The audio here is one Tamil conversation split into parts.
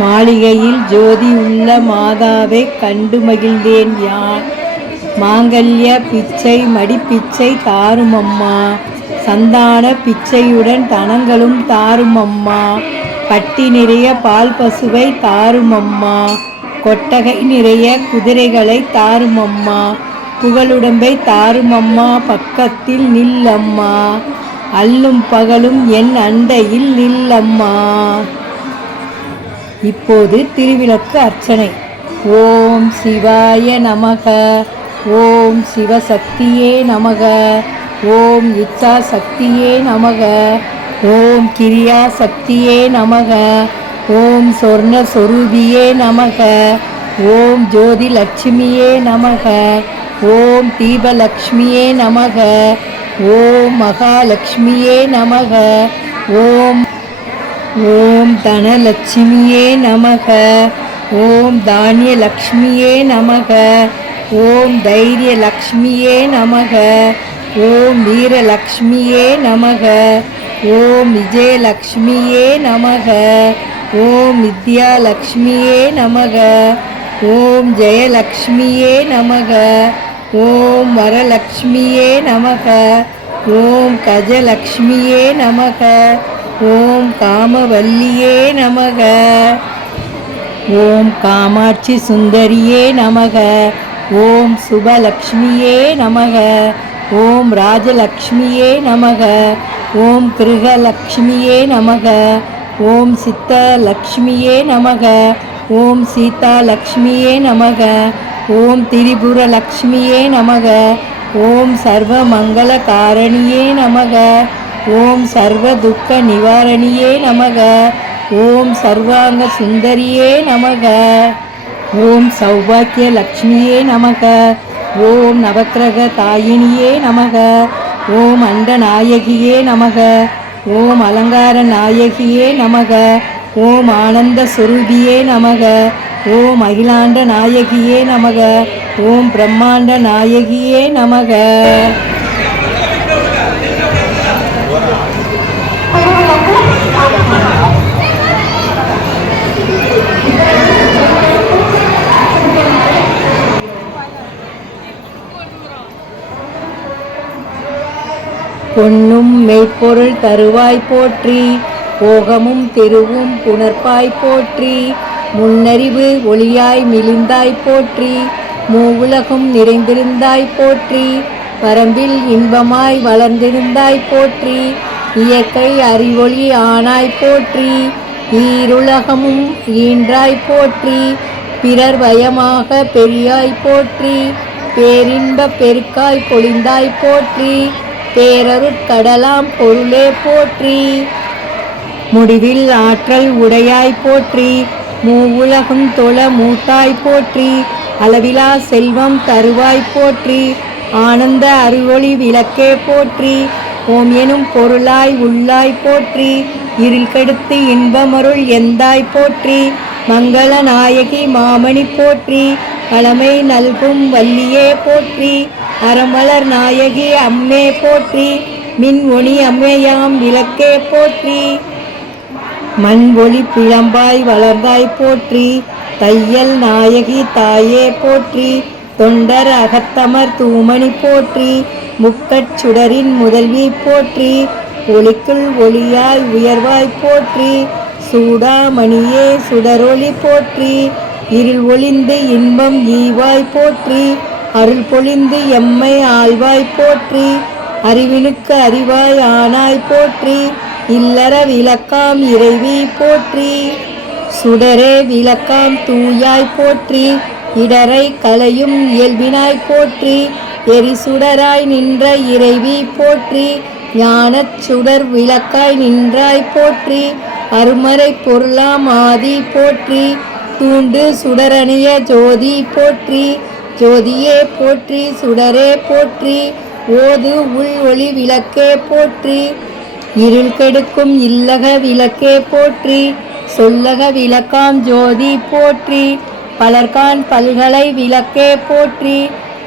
மாளிகையில் ஜோதி உள்ள மாதாவை கண்டு மகிழ்ந்தேன் யான். மாங்கல்ய பிச்சை மடிப்பிச்சை தாருமம்மா, சந்தான பிச்சையுடன் தனங்களும் தாருமம்மா. பட்டி நிறைய பால் பசுவை தாருமம்மா, கொட்டகை நிறைய குதிரைகளை தாருமம்மா. புகழுடம்பை தாருமம்மா, பக்கத்தில் நில்லம்மா. அல்லும் பகலும் என் அண்டையில் நில்லம்மா. இப்போது திருவிளக்கு அர்ச்சனை. ஓம் சிவாய நமக. ஓம் சிவசக்தியே நமக. ஓம் இச்சா சக்தியே நமக. ஓம் கிரியா சக்தியே நமக. ஓம் சொர்ண சொரூபியே நமக. ஓம் ஜோதி லட்சுமியே நமக. ஓம் தீபலக்ஷ்மியே நமக. ஓம் மகாலட்சுமியே நமக. ஓம் ஓம் தனலட்சுமியே நமக. ஓம் தானியலக்ஷ்மியே நமக. ஓம் தைரியலக்ஷ்மியே நமக. ஓம் வீரலக்ஷ்மியே நமக. ஓம் விஜயலக்ஷ்மியே நமக. ஓம் வித்யாலக்ஷ்மியே நமக. ஓம் ஜெயலக்ஷ்மியே நமக. ஓம் வரலக்ஷ்மியே நமக. ஓம் கஜலக்ஷ்மியே நமக. ஓம் காமவல்லியே நமக. ஓம் காமாட்சி சுந்தரியே நமக. ஓம் சுபலக்ஷ்மியே நமக. ஓம் ராஜலக்ஷ்மியே நமக. ஓம் கிருஹலக்ஷ்மியே நமக. ஓம் சித்தலக்ஷ்மியே நமக. ஓம் சீதாலக்ஷ்மியே நமக. ஓம் திரிபுரலக்ஷ்மியே நமக. ஓம் சர்வமங்களகாரணியே நமக. ஓம் சர்வ துக்க நிவாரணியே நமக. ஓம் சர்வாங்க சுந்தரியே நமக. ஓம் சௌபாக்கிய லக்ஷ்மியே நமக. ஓம் நவக்கிரக தாயினியே நமக. ஓம் அண்ட நாயகியே நமக. ஓம் அலங்கார நாயகியே நமக. ஓம் ஆனந்த சுரூபியே நமக. ஓம் அகிலாண்ட நாயகியே நமக. ஓம் பிரம்மாண்ட நாயகியே நமக. பொன்னும் மெய்ப்பொருள் தருவாய் போற்றி. போகமும் தெருவும் புணர்ப்பாய் போற்றி. முன்னறிவு ஒளியாய் மிளிந்தாய் போற்றி. மூவுலகும் நிறைந்திருந்தாய் போற்றி. பரம்பில் இன்பமாய் வளர்ந்திருந்தாய் போற்றி. இயற்கை அறிவொளி ஆனாய் போற்றி. ஈருலகமும் ஈன்றாய் போற்றி. பிறர் வயமாக பெரியாய் போற்றி. பேரின்ப பெருக்காய் பொழிந்தாய் போற்றி. பேரருட்கடலாம் பொருளே போற்றி. முடிவில் ஆற்றல் உடையாய் போற்றி. மூவுலகும் தொழ மூத்தாய் போற்றி. அளவிலா செல்வம் தருவாய் போற்றி. ஆனந்த அறிவொளி விளக்கே போற்றி. ஓம் எனும் பொருளாய் உள்ளாய் போற்றி. இருள் கெடுத்து இன்பமருள் எந்தாய் போற்றி. மங்கள நாயகி மாமணி போற்றி. பழமை நல்கும் வள்ளியே போற்றி. அறமலர் நாயகி அம்மே போற்றி. மின் ஒளி அம்மையாம் விளக்கே போற்றி. மண் ஒளி பிழம்பாய் வளர்ந்தாய் போற்றி. தையல் நாயகி தாயே போற்றி. தொண்டர் அகத்தமர் தூமணி போற்றி. முக்கட்சுடரின் முதல்வி போற்றி. ஒளிக்குள் ஒளியாய் உயர்வாய் போற்றி. சூடாமணியே சுடரொளி போற்றி. இருள் ஒளிந்து இன்பம் ஈவாய் போற்றி. அருள் பொழிந்து எம்மை ஆழ்வாய் போற்றி. அறிவினுக்கு அறிவாய் ஆனாய் போற்றி. இல்லற விளக்காம் இறைவி போற்றி. சுடரே விளக்காம் தூயாய் போற்றி. இடரை கலையும் இயல்பினாய் போற்றி. எரிசுடராய் நின்ற இறைவி போற்றி. ஞானச் சுடர் விளக்காய் நின்றாய் போற்றி. அருமறை பொருளாம் ஆதி போற்றி. தூண்டு சுடரணிய ஜோதி போற்றி. ஜோதியே போற்றி. சுடரே போற்றி. ஓது உள் ஒளி விளக்கே போற்றி. இருள் கெடுக்கும் இல்லக விளக்கே போற்றி. சொல்லக விளக்காம் ஜோதி போற்றி. பலர்கான் பல்கலை விளக்கே போற்றி.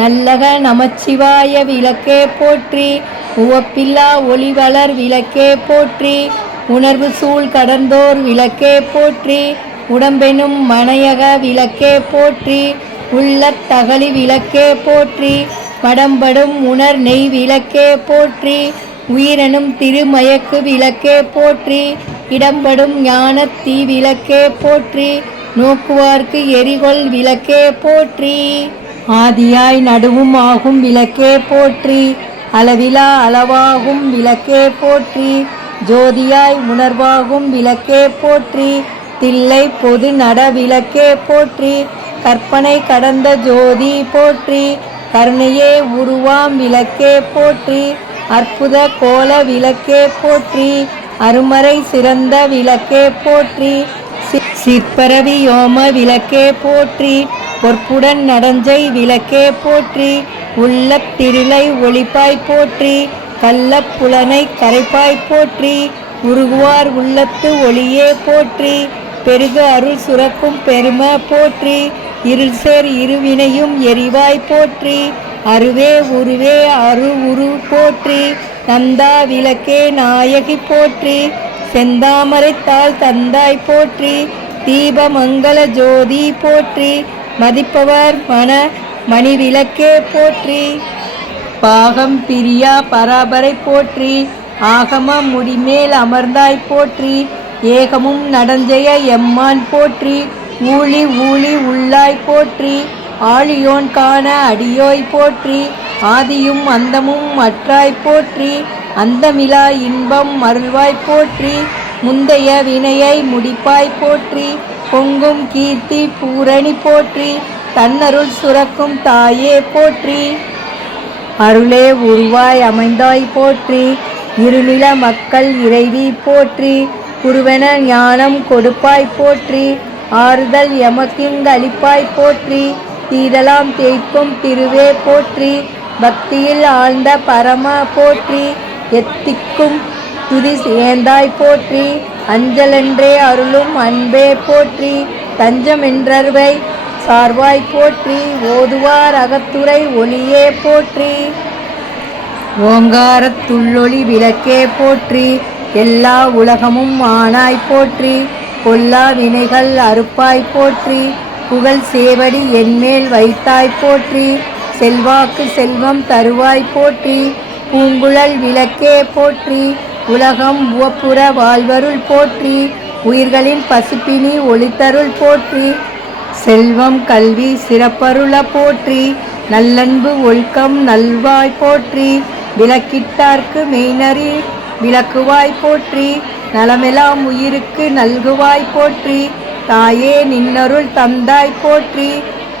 நல்லக நமச்சிவாய விளக்கே போற்றி. உவப்பில்லா ஒளிவளர் விளக்கே போற்றி. உணர்வு சூழ் கடந்தோர் விளக்கே போற்றி. உடம்பெனும் மனையக விளக்கே போற்றி, உள்ளத் தகழி விளக்கே போற்றி, படம்படும் உணர் நெய் விளக்கே போற்றி, உயிரெனும் திருமயக்கு விளக்கே போற்றி, இடம்படும் ஞானத் தீ விளக்கே போற்றி, நோக்குவார்க்கு எரிகொள் விளக்கே போற்றி, ஆதியாய் நடுவும் ஆகும் விளக்கே போற்றி, அளவிலா அளவாகும் விளக்கே போற்றி, ஜோதியாய் உணர்வாகும் விளக்கே போற்றி, தில்லை பொது நட விளக்கே போற்றி, கற்பனை கடந்த ஜோதி போற்றி, கருணையே உருவாம் விளக்கே போற்றி, அற்புத கோல விளக்கே போற்றி, அருமறை சிறந்த விளக்கே போற்றி, சிற்பரவி யோம விளக்கே போற்றி, பொற்புடன் நடஞ்சை விளக்கே போற்றி, உள்ளத் திருளை ஒளிப்பாய் போற்றி, கள்ளப் புலனை கரைப்பாய் போற்றி, உருகுவார் உள்ளத்து ஒளியே போற்றி, பெருகு அருள் சுரக்கும் பெரும போற்றி, இருள் சேர் இருவினையும் எரிவாய் போற்றி, அருவே உருவே அரு உரு போற்றி, நந்தா விளக்கே நாயகி போற்றி, செந்தாமரை தாள் தந்தாய் போற்றி, தீபமங்கல ஜோதி போற்றி, மதிப்பவர் மணி விளக்கே போற்றி, பாகம் பிரியா பராபரை போற்றி, ஆகம முடிமேல் அமர்ந்தாய் போற்றி, ஏகமும் நடஞ்செய எம்மான் போற்றி, ஊழி ஊழி உள்ளாய் போற்றி, ஆழியோன் காண அடியோய் போற்றி, ஆதியும் அந்தமும் மற்றாய் போற்றி, அந்தமிலா இன்பம் அருள்வாய் போற்றி, முந்தைய வினையை முடிப்பாய் போற்றி, பொங்கும் கீர்த்தி பூரணி போற்றி, தன்னருள் சுரக்கும் தாயே போற்றி, அருளே உருவாய் அமைந்தாய் போற்றி, இருநில மக்கள் இறைவி போற்றி, குருவென ஞானம் கொடுப்பாய் போற்றி, ஆறுதல் எமக்கிங்கு அளிப்பாய் போற்றி, தீதலாம் தேய்க்கும் திருவே போற்றி, பக்தியில் ஆழ்ந்த பரம போற்றி, எத்திக்கும் துதி ஏந்தாய் போற்றி, அஞ்சலென்றே அருளும் அன்பே போற்றி, தஞ்சமென்றவை சார்வாய் போற்றி, ஓதுவார் அகத்துரை ஒளியே போற்றி, ஓங்காரத் துள்ளொளி விளக்கே போற்றி, எல்லா உலகமும் ஆனாய் போற்றி, கொல்லா வினைகள் அறுப்பாய் போற்றி, புகழ் சேவடி என்மேல் வைத்தாய் போற்றி, செல்வாக்கு செல்வம் தருவாய் போற்றி, பூங்குழல் விளக்கே போற்றி, உலகம் உவப்புற வாழ்வருள் போற்றி, உயிர்களின் பசுப்பினி ஒளித்தருள் போற்றி, செல்வம் கல்வி சிறப்பருள போற்றி, நல்லன்பு ஒழுக்கம் நல்வாய் போற்றி, விளக்கிட்டார்க்கு மெய்நறி விளக்குவாய் போற்றி, நலமெல்லாம் உயிருக்கு நல்குவாய் போற்றி, தாயே நின்னருள் தந்தாய் போற்றி,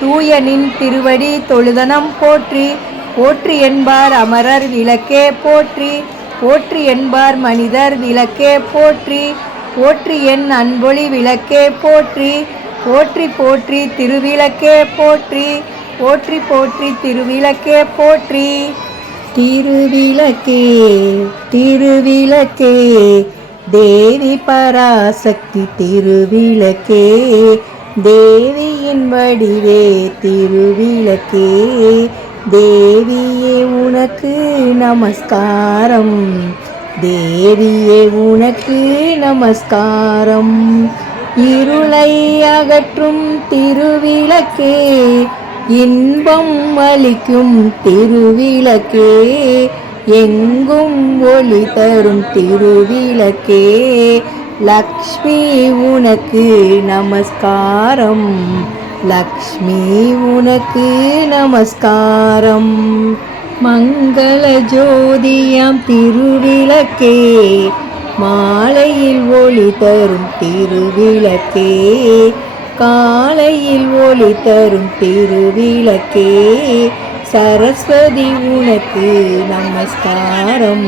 தூய நின் திருவடி தொழுதனம் போற்றி, போற்றி என்பார் அமரர் விளக்கே போற்றி, போற்றி என்பார் மனிதர் விளக்கே போற்றி, போற்றி என் அன்பொழி விளக்கே போற்றி, போற்றி போற்றி திருவிளக்கே போற்றி, போற்றி போற்றி திருவிளக்கே போற்றி, திருவிளக்கே திருவிளக்கே தேவி பராசக்தி திருவிளக்கே, தேவியின் வடிவே திருவிளக்கே, தேவியே உனக்கு நமஸ்காரம், தேவியே உனக்கு நமஸ்காரம், இருளை அகற்றும் திருவிளக்கே, இன்பம் அளிக்கும் திருவிளக்கே, எங்கும் ஒளி தரும் திருவிளக்கே, லக்ஷ்மி உனக்கு நமஸ்காரம், லக்ஷ்மி உனக்கு நமஸ்காரம், மங்கள ஜோதியாம் திருவிளக்கே, மாலையில் ஒளி தரும் திருவிளக்கே, காலையில் ஒளி தரும் திருவிளக்கே, சரஸ்வதி உனக்கு நமஸ்காரம்,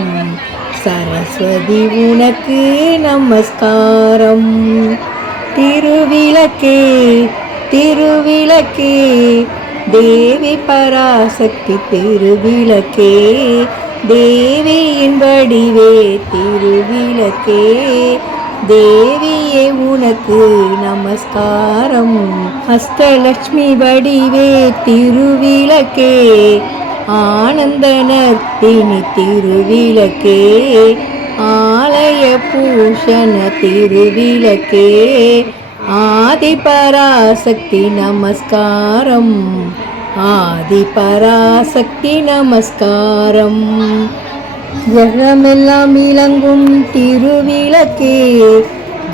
சரஸ்வதி உனக்கு நமஸ்காரம், திருவிளக்கே திருவிளக்கே தேவி பராசக்தி திருவிளக்கே, தேவியின் வடிவே திருவிளக்கே, தேவியே உனக்கு நமஸ்காரம், அஷ்டலட்சுமி வடிவே திருவிளக்கே, ஆனந்த நர்த்தினி திருவிளக்கே, ஆலய பூஷண திருவிளக்கே, ஆதி பராசக்தி நமஸ்காரம், ஆதி பராசக்தி நமஸ்காரம். ஜகமெல்லாம் விளங்கும் திருவிளக்கே,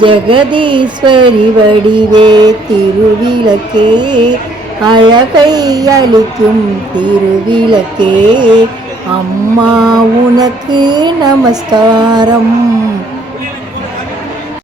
ஜெகதீஸ்வரி வடிவே திருவிளக்கே, அழகை அளிக்கும் திருவிளக்கே, அம்மா உனக்கு நமஸ்காரம்.